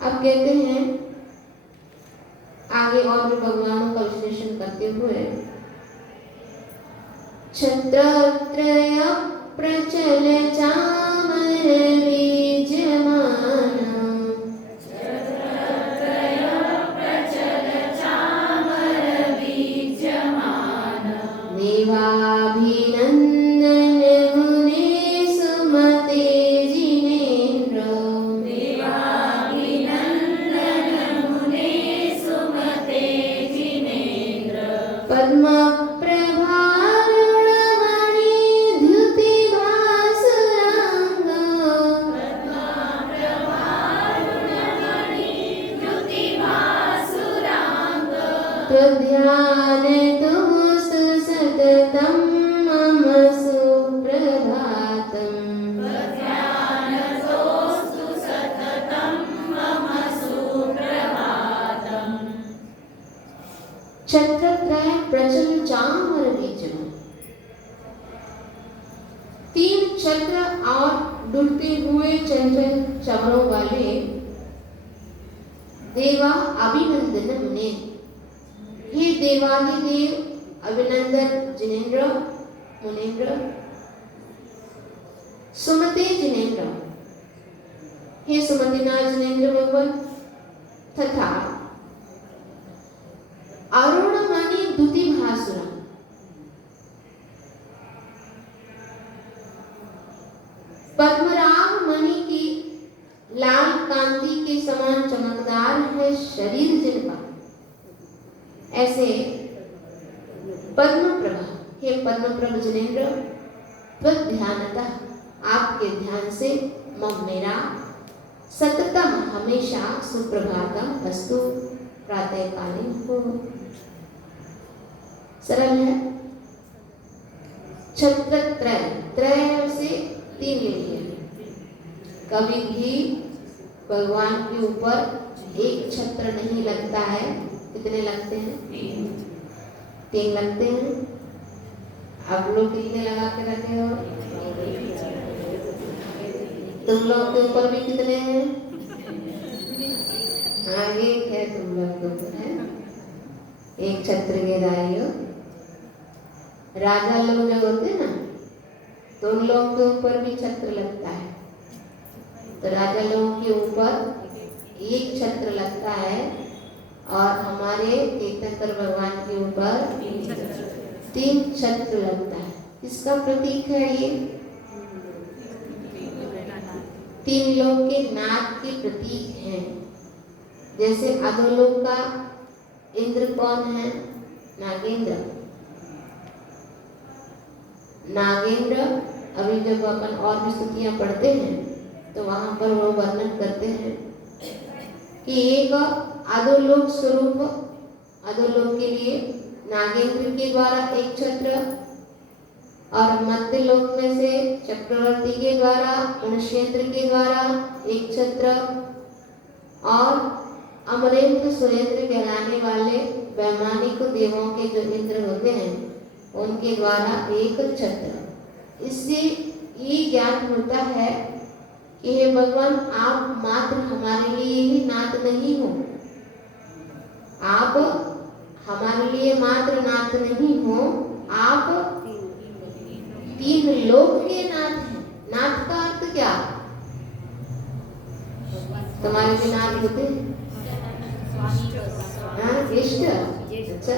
अब कहते हैं आगे और भी भगवानों का विश्लेषण करते हुए, छत्रत्रय प्रचल चामर बीजमान, देवाभिनंदन मुने सुमते जिनेन्द्र, पद्म प्रभारुणमणि द्युति भासुरांग, त्वध्यान तुस्तु सततं मम सुप्रभातम्। छत्रत्रय प्रचल चामर बीजमान, तीन छत्र और डुलते हुए चंचल चमरों वाले देवा अभिनंदन मुने, हे देवादिदेव अभिनंदन जिनेन्द्र मुनेन्द्र, सुमते जिनेन्द्र, हे सुमतिनाथ जिनेन्द्र भगवान, तथा अरुणमणि द्युति भासुरा, पद्मराग मणि की लाल कांति के समान चमकदार है शरीर जिनका, ऐसे पद्मप्रभा, हे पद्मप्रभ जिनेन्द्र, त्वध्यानतः आपके ध्यान से मम मेरा सततम हमेशा सुप्रभातम वस्तु प्रातःकालीन हो। सरल है। छत्रत्रय, त्रय से तीन लेंगे। कभी भी भगवान के ऊपर एक छत्र नहीं लगता है। कितने लगते हैं? तीन लगते हैं। आप लोग कितने लगा के रखे हो? तुम लोग के ऊपर भी कितने हैं? हाँ, एक है तुम लोग के ऊपर है। एक छत्र के दाइयों, राजा लोग जो होते हैं ना, तो उन लोग के ऊपर भी छत्र लगता है। तो राजा लोगों के ऊपर एक छत्र लगता है और हमारे तीर्थंकर भगवान के ऊपर तीन छत्र लगता है। इसका प्रतीक है ये तीन लोग के नाद के प्रतीक हैं। जैसे अधोलोक का इंद्र कौन है? नागेंद्र। नागेंद्र, अभी जब अपन और भी स्तुतियां पढ़ते हैं तो वहां पर वो वर्णन करते हैं कि एक अधोलोक स्वरूप, अधोलोक के लिए नागेंद्र के द्वारा एक छत्र और मध्य लोक में से चक्रवर्ती के द्वारा, मनुष्येंद्र के द्वारा एक छत्र और अमरेंद्र सुरेंद्र कहलाने वाले वैमानिक देवों के जो इंद्र होते हैं उनके द्वारा एक छत्र। इससे ये ज्ञान होता है कि हे भगवान, आप मात्र हमारे लिए ही नाथ नहीं हो, आप हमारे लिए मात्र नाथ नहीं हो, आप तीन लोक के नाथ हैं। नाथ का अर्थ क्या? तुम्हारे भी नाथ होते हैं? इष्ट। अच्छा,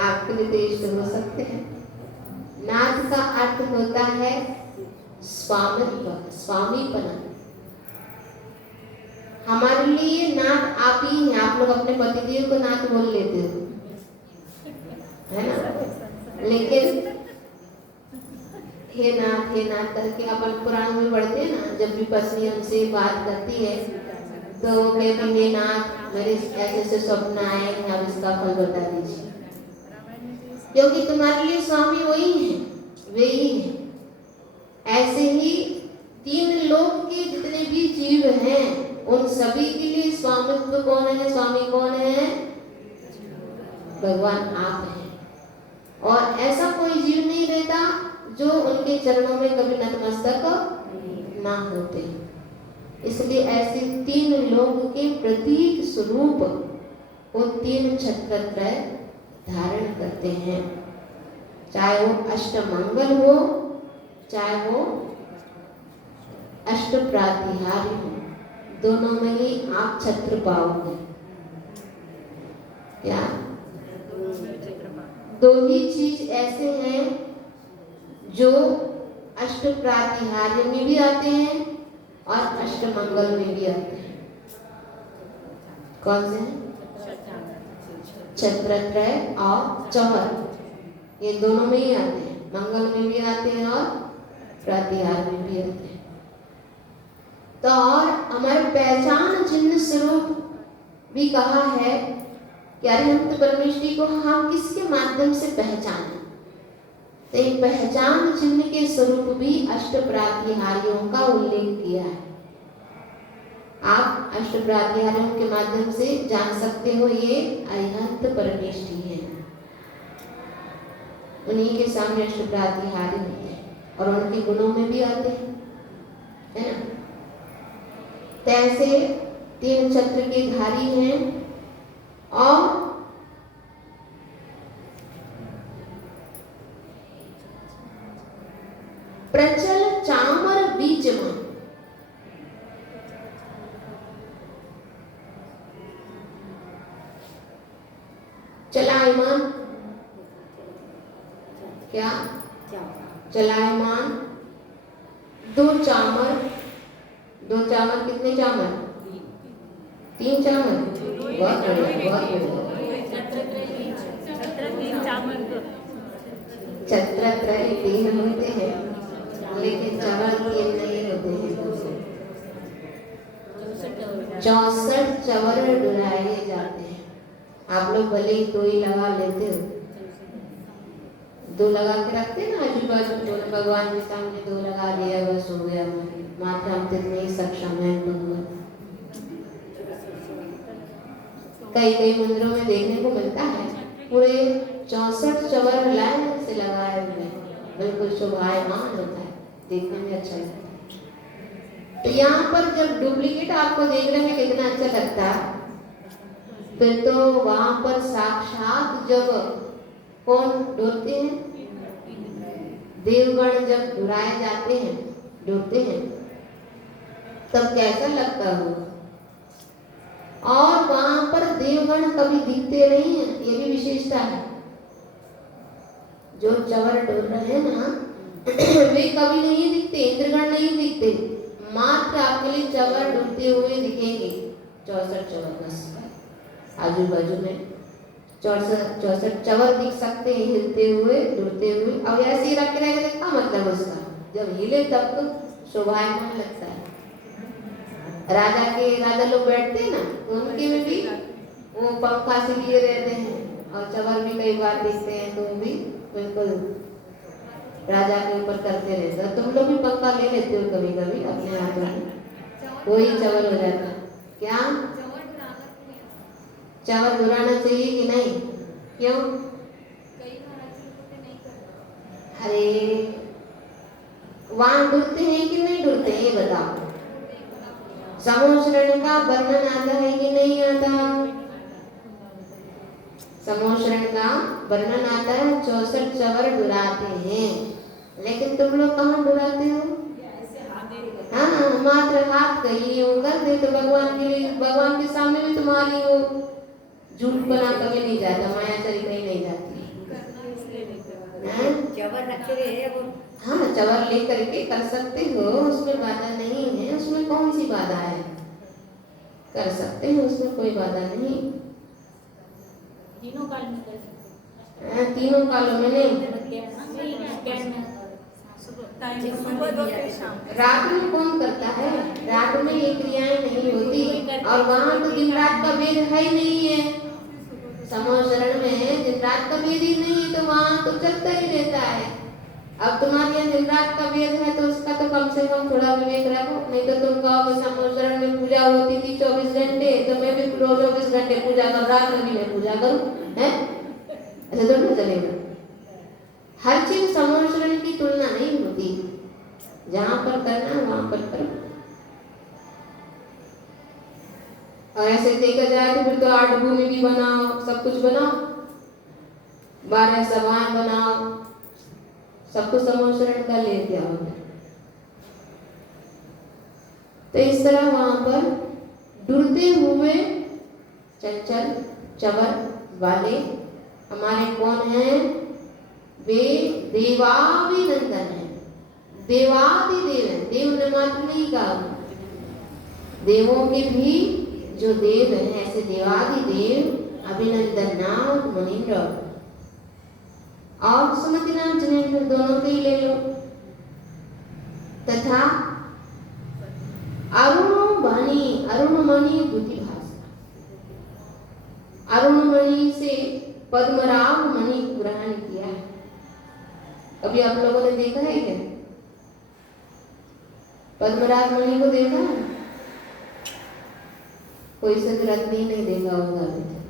आपके लिए तो इष्ट हो सकते हैं। नाथ का अर्थ होता है स्वामित्व, स्वामीपना। हमारे लिए नाथ आप ही हैं। आप लोग अपने पतिदेव को नाथ बोल लेते हो, है ना? लेकिन हे नाथ करके अपन पुराण में पढ़ते हैं ना, जब भी पत्नी हमसे बात करती है तो कहती हे नाथ, मेरे ऐसे स्वप्न आए हैं, आप इसका फल बता दीजिए। क्योंकि तुम्हारे लिए स्वामी वही है, वे ही है। ऐसे ही तीन लोक के जितने भी जीव हैं उन सभी के लिए स्वामित्व कौन है? स्वामी कौन है? भगवान आप हैं। और ऐसा कोई जीव नहीं रहता जो उनके चरणों में कभी नतमस्तक ना होते। इसलिए ऐसे 3 लोग के प्रतीक स्वरूप वो 3 छत्रत्रय धारण करते हैं, चाहे वो अष्टमंगल हो, चाहे वो अष्टप्रातिहार्य हो, दोनों में ही आप छत्र पाओगे। क्या? 2 ही चीज ऐसे हैं जो अष्टप्रातिहार्य में भी आते हैं और अष्टमंगल में भी आते हैं। कौन से? छत्रत्रय और चवर, ये दोनों में ही आते हैं, मंगल में भी आते हैं और प्रातिहार्य में भी आते हैं। तो और हमारे पहचान चिन्ह स्वरूप भी कहा है कि अरिहंत परमेश्वरी को हम किसके माध्यम से पहचानें। तो एक पहचान चिन्ह के स्वरूप भी अष्टप्रातिहार्यों का उल्लेख किया है। आप अष्टप्रातिहार्यों के माध्यम से जान सकते हो ये अरिहंत परमेश्वरी है, उन्हीं के सामने अष्टप्रातिहार्य होते हैं और उनके गुणों में भी आते हैं, है ना। तैसे 3 छत्र के धारी हैं और प्रचल चामर बीच में चलायमान, क्या? चलायमान 2 चामर, 2 चामर, कितने चामर? 3 चामर, बहुत बढ़िया, बहुत बढ़िया। छत्रत्रय 3 होते हैं, लेकिन चवर 3 नहीं होते हैं। 64 चवर डुलाए जाते हैं। आप लोग भले ही 2 ही लगा लेते हो, 2 लगा के रखते हैं ना आजू बाजू, तो भगवान के सामने 2 लगा दिया, बस हो गया, मात्र हम तितने ही सक्षम है। कई मंदिरों में देखने को मिलता है पूरे 64 चवर लाइन से लगाए हुए, बिल्कुल शोभायमान होता है, देखने में अच्छा लगता है। तो यहाँ पर जब डुप्लीकेट आपको देखने में कितना अच्छा लगता है, फिर तो वहां पर साक्षात जब कौन डोलते हैं? देवगण जब डुराए जाते हैं, डोलते हैं, तब कैसा लगता होगा। और वहां पर देवगण कभी दिखते नहीं है, ये भी विशेषता है। जो चवर डोल रहे हैं ना वे कभी नहीं दिखते, इंद्रगण नहीं दिखते, मात्र आपके लिए चवर डूबते हुए दिखेंगे। 64 चवर बस आजू बाजू में 64 चवर दिख सकते हैं, हिलते हुए डूबते हुए। अब ऐसे ही रख के रहेंगे तो क्या मतलब उसका, जब हिले तब तो शोभायमान लगता है। राजा लोग बैठते हैं ना, उनके में भी वो पंखा से लिए रहते हैं और चवर भी कई बार देखते हैं तो भी बिल्कुल राजा के ऊपर करते रहते हैं। तुम लोग भी पंखा ले लेते हो कभी कभी अपने हाथ में, कोई चवर हो जाता है। क्या चवर दुराना चाहिए कि नहीं? क्यों? अरे वहां डूबते हैं कि नहीं डूबते हैं, ये बताओ। समोशरण का वर्णन आता है कि नहीं आता? समोशरण का वर्णन आता है, 64 चवर डुराते हैं, लेकिन तुम लोग कहाँ डुराते हो? हाँ, मात्र हाथ कहीं कर दे तो भगवान के लिए, भगवान के सामने भी तुम्हारी वो झूठ बना कभी नहीं जाता, माया चली कहीं नहीं जाती। चवर रखे रहे वो। हाँ, चवर ले करके कर सकते हो, उसमें बाधा नहीं है, उसमें कौन सी बाधा है, कर सकते हो, उसमें कोई बाधा नहीं। तीनों काल में कर सकते हैं। तीनों कालों में नहीं, रात में कौन करता है? रात में ये क्रियाएं नहीं होती, और वहाँ तो दिन रात का भेद है ही नहीं है। समोशरण में दिन रात का भेद ही नहीं है, तो वहाँ तो चलता ही रहता है। अब तुम्हारे यहाँ दिन रात का भेद है तो उसका तो कम से कम थोड़ा विवेक रखो, नहीं तो तुम कहोगे समोशरण में पूजा होती थी 24 घंटे, तो मैं भी 24 घंटे पूजा कर, रात में भी मैं पूजा करूँ, है? ऐसे तो नहीं चलेगा। हर चीज समोशरण की तुलना नहीं होती। जहां पर करना है वहां पर करो। और ऐसे देखा जाए तो फिर तो 8 भूमि भी बनाओ, सब कुछ बनाओ, 12 सभाएं बनाओ, सबको सम्मोचन कर लेते आओ। तो इस तरह वहां पर डुलते हुए चंचल चवर वाले हमारे कौन हैं? वे देवाभिनंदन है, देवादिदेव है। देव ने मात्र नहीं कहा, देवों के भी जो देव हैं ऐसे देवादिदेव अभिनंदन नाथ मुनीन्द्र और सुमति नाम जनेन्द्र दोनों को ही ले लो। तथा अरुणमणि बुद्धिभाषा, अरुणमणि से पद्मराग मणि ग्रहण किया है। कभी आप लोगों ने देखा है क्या? पद्मराग मणि को देखा है? कोई सदरत्नी नहीं देखा होगा अभी तक।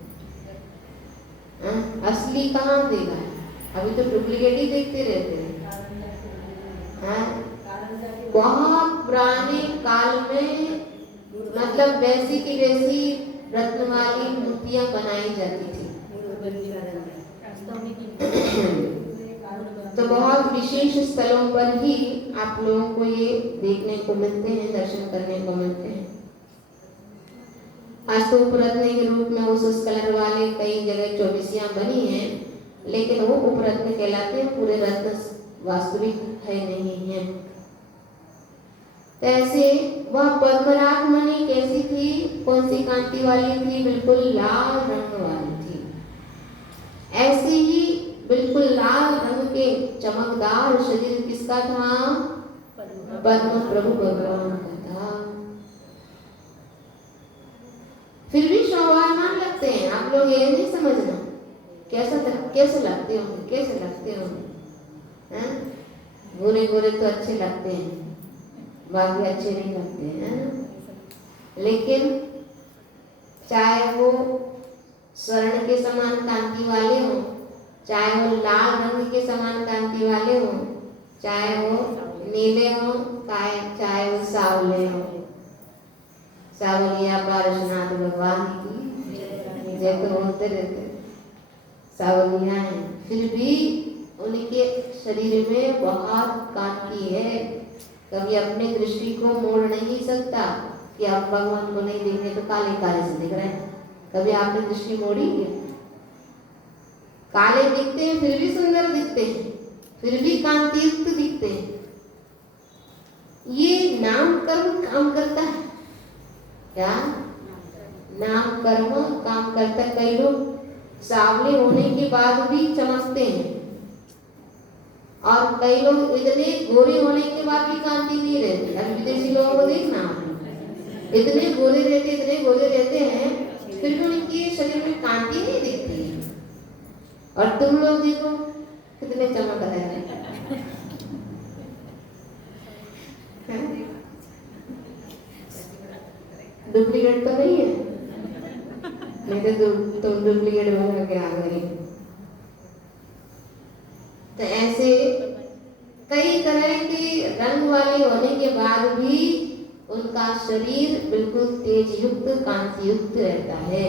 असली कहाँ देखा है? अभी तो डुप्लीकेट ही देखते रहते हैं। बहुत पुराने काल में मतलब वैसी की वैसी रत्न वाली मूर्तियां बनाई जाती थी। तो बहुत विशेष स्थलों पर ही आप लोगों को ये देखने को मिलते हैं, दर्शन करने को मिलते हैं। आज तो उपरत्न के रूप में उस कलर वाले कई जगह चौबीसियां बनी हैं, लेकिन वो उपरत्न कहलाते हैं, पूरे रत्न वास्तविक है नहीं है। तो ऐसे वह पद्मराग मणि कैसी थी? कौन सी कांति वाली थी? बिल्कुल लाल रंग वाली थी। ऐसे ही बिल्कुल लाल रंग के चमकदार शरीर किसका था? पद्म प्रभु भगवान का था। फिर भी शोभायमान लगते हैं। आप लोग ये नहीं समझना कैसे लगते होंगे, कैसे लगते होंगे। गोरे गोरे तो अच्छे लगते हैं, बाकी अच्छे नहीं लगते हैं। लेकिन चाहे वो स्वर्ण के समान कांति वाले हो, चाहे वो लाल रंग के समान कांति वाले हो, चाहे वो नीले हो, चाहे वो सावले हो। सावलिया पारशनाथ भगवान की जय तो बोलते रहते, सावलिया है, फिर भी उनके शरीर में बहुत कांति है। कभी अपने दृष्टि को मोड़ नहीं सकता कि आप भगवान को नहीं देख रहे तो काले काले से दिख रहे हैं। कभी आपने दृष्टि मोड़ी क्या? काले दिखते हैं फिर भी सुंदर दिखते हैं, फिर भी कांतियुक्त दिखते हैं। ये नाम कर्म काम करता है क्या? नाम कर्म काम करता है। कई लोग सावले होने के बाद भी चमकते हैं, और कई लोग इतने गोरे होने के बाद भी कांति नहीं रहती। अभी विदेशी लोगों को देखना, इतने गोरे रहते हैं, फिर भी उनके शरीर में कांति नहीं दिखती है। और तुम लोग देखो कितने चमक रहे हैं। डुप्लीकेट तो नहीं है? नहीं तो तुम डुप्लीकेट बना के आ गए। तो ऐसे कई तरह के रंग वाले होने के बाद भी उनका शरीर बिल्कुल तेज युक्त कांति युक्त रहता है।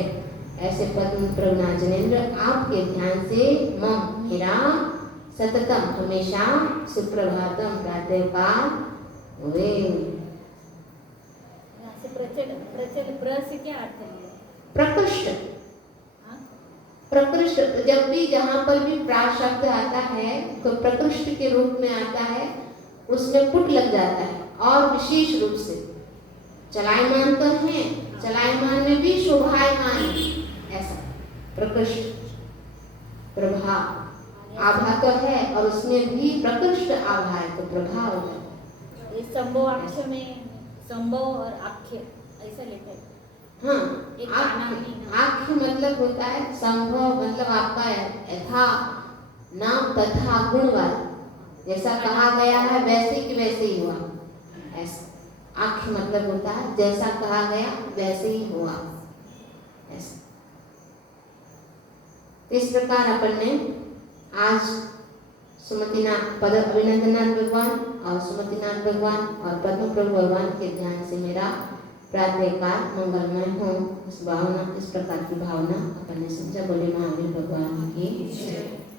ऐसे पद्म प्रभु जनेन्द्र आपके ध्यान से मम मेरा सततम हमेशा सुप्रभातम प्रातःकाल हुए। प्रचल प्र से क्या अर्थ है? प्रकृष्ट, प्रकृष्ट जब भी जहाँ पर भी प्रा शब्द आता है तो प्रकृष्ट के रूप में आता है, उसमें पुट लग जाता है। और विशेष रूप से चलायमान तो है, चलायमान में भी शोभायमान, ऐसा प्रकृष्ट प्रभा आभा तो है, और उसमें भी प्रकृष्ट आभा है तो प्रभा होता है। ये संभव अक्ष में संभव और आख्य ऐसा लिखा है। हाँ, आख्य मतलब होता है संभव, मतलब आपका यथा नाम तथा गुण वाला, जैसा कहा गया है वैसे कि वैसे ही हुआ, ऐसा आख्य मतलब होता है जैसा कहा गया वैसे ही हुआ, ऐसा। इस प्रकार अपन ने आज पद अभिनंदनाथ भगवान और सुमतिनाथ भगवान और पद्म प्रभु भगवान के ध्यान से मेरा प्रातःकाल मंगलमय हो, इस प्रकार की भावना अपन ने समझा। बोले महावीर भगवान की जय।